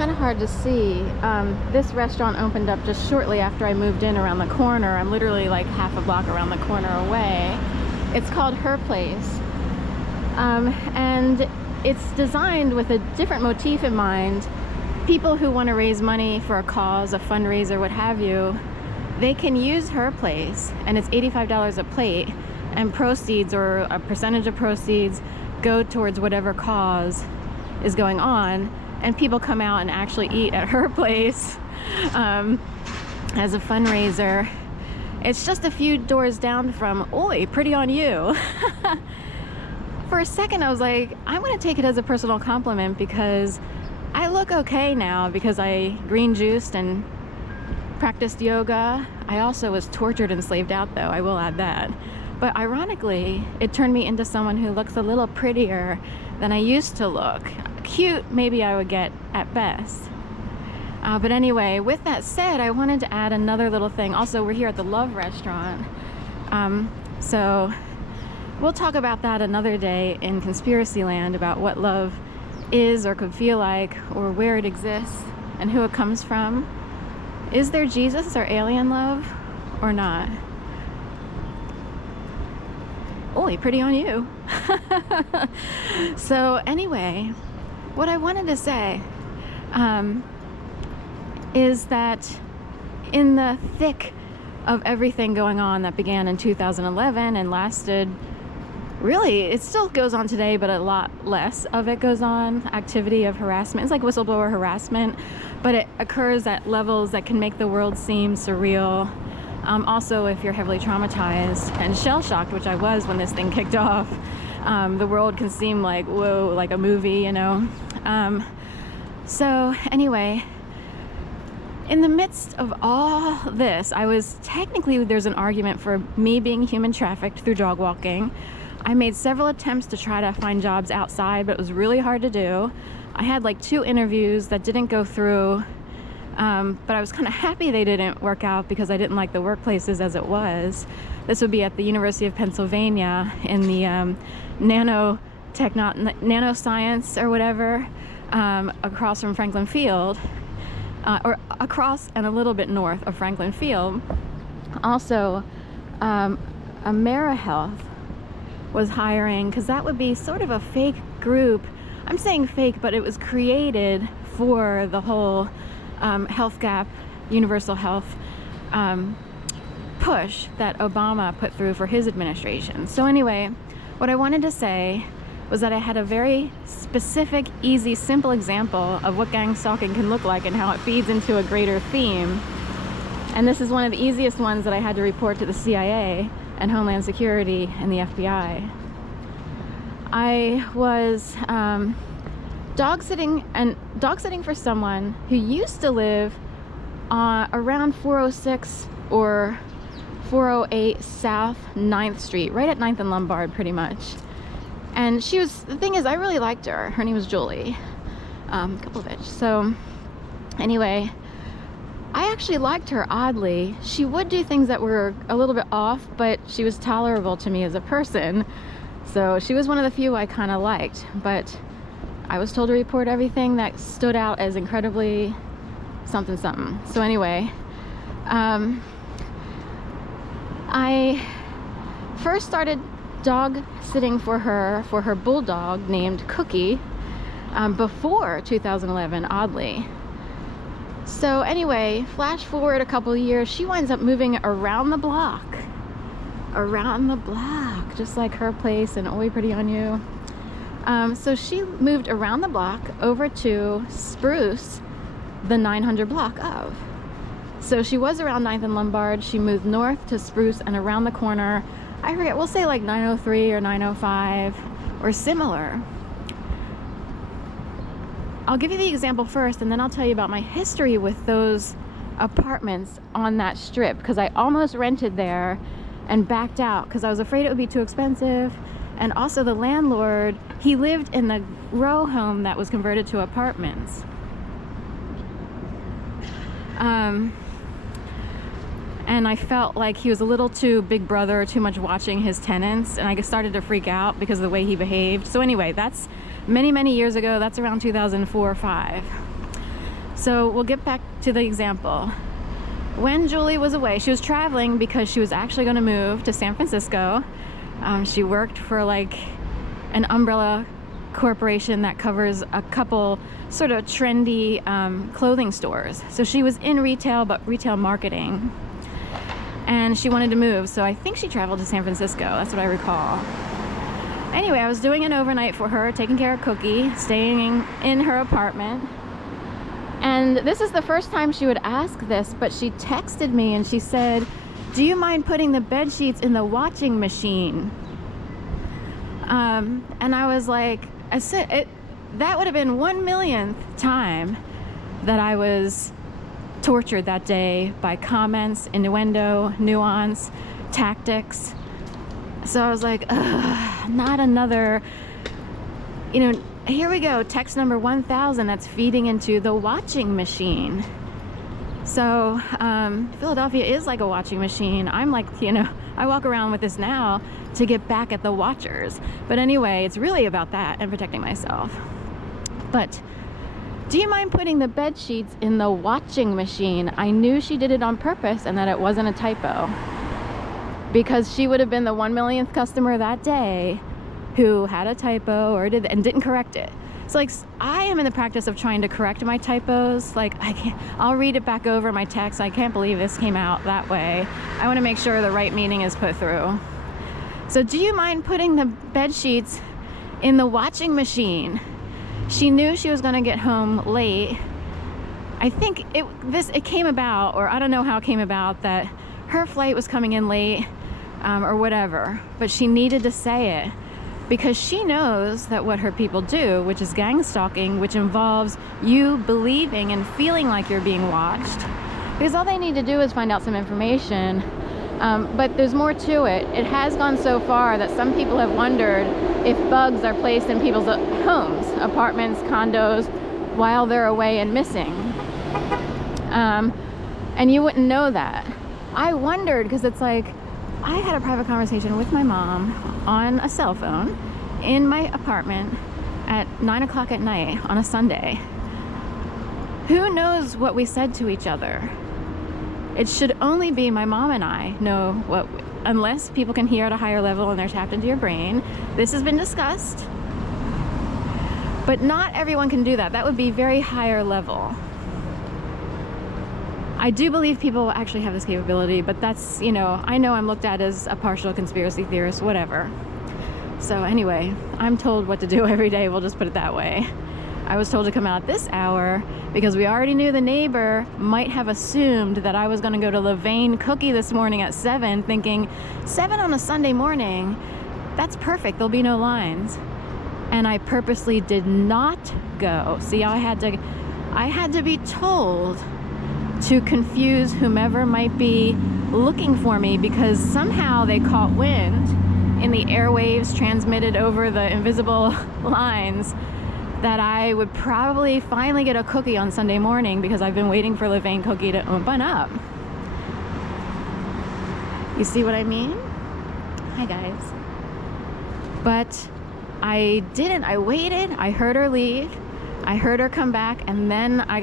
kind of hard to see. This restaurant opened up just shortly after I moved in around the corner. I'm literally like half a block around the corner away. It's called Her Place. And it's designed with a different motif in mind. People who want to raise money for a cause, a fundraiser, what have you, they can use Her Place, and it's $85 a plate, and proceeds, or a percentage of proceeds, go towards whatever cause is going on, and people come out and actually eat at Her Place as a fundraiser. It's just a few doors down from Oi, pretty on you. For a second I was like, I'm gonna take it as a personal compliment because I look okay now because I green juiced and practiced yoga. I also was tortured and slaved out though, I will add that. But ironically, it turned me into someone who looks a little prettier than I used to look. Cute, maybe I would get at best. But anyway, with that said, I wanted to add another little thing. Also, we're here at the Love Restaurant. So we'll talk about that another day in Conspiracy Land, about what love is or could feel like, or where it exists and who it comes from. Is there Jesus or alien love or not? Oi, pretty on you. So anyway, what I wanted to say is that in the thick of everything going on that began in 2011 and lasted, really, it still goes on today, but a lot less of it goes on, activity of harassment. It's like whistleblower harassment, but it occurs at levels that can make the world seem surreal. Also, if you're heavily traumatized and shell-shocked, which I was when this thing kicked off, the world can seem like, whoa, like a movie, you know? So anyway, in the midst of all this, I was technically, there's an argument for me being human trafficked through dog walking. I made several attempts to try to find jobs outside, but it was really hard to do. I had like 2 interviews that didn't go through, but I was kind of happy they didn't work out because I didn't like the workplaces as it was. This would be at the University of Pennsylvania in the nanoscience or whatever, across from Franklin Field, or across and a little bit north of Franklin Field. Also, AmeriHealth was hiring, because that would be sort of a fake group. I'm saying fake, but it was created for the whole health gap, universal health push that Obama put through for his administration. So anyway, what I wanted to say was that I had a very specific, easy, simple example of what gang stalking can look like and how it feeds into a greater theme. And this is one of the easiest ones that I had to report to the CIA and Homeland Security and the FBI. I was dog sitting for someone who used to live around 406 or 408 South 9th Street, right at 9th and Lombard, pretty much. And she was, the thing is, I really liked her. Her name was Julie Kupovich. So anyway, I actually liked her, oddly. She would do things that were a little bit off, but she was tolerable to me as a person. So she was one of the few I kind of liked, but I was told to report everything that stood out as incredibly something something. So anyway, I first started dog sitting for her bulldog named Cookie before 2011, oddly. So anyway, flash forward a couple of years, she winds up moving around the block, just like Her Place and Oi, pretty on you. So she moved around the block over to Spruce, the 900 block of. So she was around 9th and Lombard. She moved north to Spruce and around the corner, I forget, we'll say like 903 or 905 or similar. I'll give you the example first, and then I'll tell you about my history with those apartments on that strip, because I almost rented there and backed out because I was afraid it would be too expensive. And also the landlord, he lived in the row home that was converted to apartments. And I felt like he was a little too big brother, too much watching his tenants, and I started to freak out because of the way he behaved. So anyway, that's many, many years ago. That's around 2004 or 5. So we'll get back to the example. When Julie was away, she was traveling because she was actually going to move to San Francisco. She worked for like an umbrella corporation that covers a couple sort of trendy clothing stores. So she was in retail, but retail marketing. And she wanted to move, so I think she traveled to San Francisco. That's what I recall. Anyway, I was doing an overnight for her, taking care of Cookie, staying in her apartment. And this is the first time she would ask this, but she texted me and she said, "Do you mind putting the bed sheets in the washing machine?" And I was like, that would have been 1 millionth time that I was tortured that day by comments, innuendo, nuance, tactics. So I was like, ugh, not another, here we go, text number 1000 that's feeding into the watching machine. So Philadelphia is like a watching machine. I'm like, I walk around with this now to get back at the watchers. But anyway, it's really about that and protecting myself. But do you mind putting the bed sheets in the washing machine? I knew she did it on purpose and that it wasn't a typo, because she would have been the 1 millionth customer that day who had a typo and didn't correct it. So like, I am in the practice of trying to correct my typos. Like, I'll read it back over my text. I can't believe this came out that way. I want to make sure the right meaning is put through. So do you mind putting the bed sheets in the washing machine? She knew she was going to get home late. I think it came about, or I don't know how it came about, that her flight was coming in late or whatever, but she needed to say it because she knows that what her people do, which is gang stalking, which involves you believing and feeling like you're being watched, because all they need to do is find out some information. But there's more to it. It has gone so far that some people have wondered if bugs are placed in people's homes, apartments, condos, while they're away and missing. And you wouldn't know that. I wondered, because it's like, I had a private conversation with my mom on a cell phone in my apartment at 9 o'clock at night on a Sunday. Who knows what we said to each other? It should only be my mom and I know what, unless people can hear at a higher level and they're tapped into your brain. This has been discussed, but not everyone can do that. That would be very higher level. I do believe people actually have this capability, but that's, I know I'm looked at as a partial conspiracy theorist, whatever. So anyway, I'm told what to do every day, we'll just put it that way. I was told to come out this hour because we already knew the neighbor might have assumed that I was going to go to Levain Cookie this morning at 7, thinking 7 on a Sunday morning, that's perfect, there'll be no lines. And I purposely did not go. See, I had to be told to confuse whomever might be looking for me, because somehow they caught wind in the airwaves transmitted over the invisible lines that I would probably finally get a cookie on Sunday morning, because I've been waiting for Levain Cookie to open up. You see what I mean? Hi guys. But I didn't. I waited. I heard her leave. I heard her come back, and then I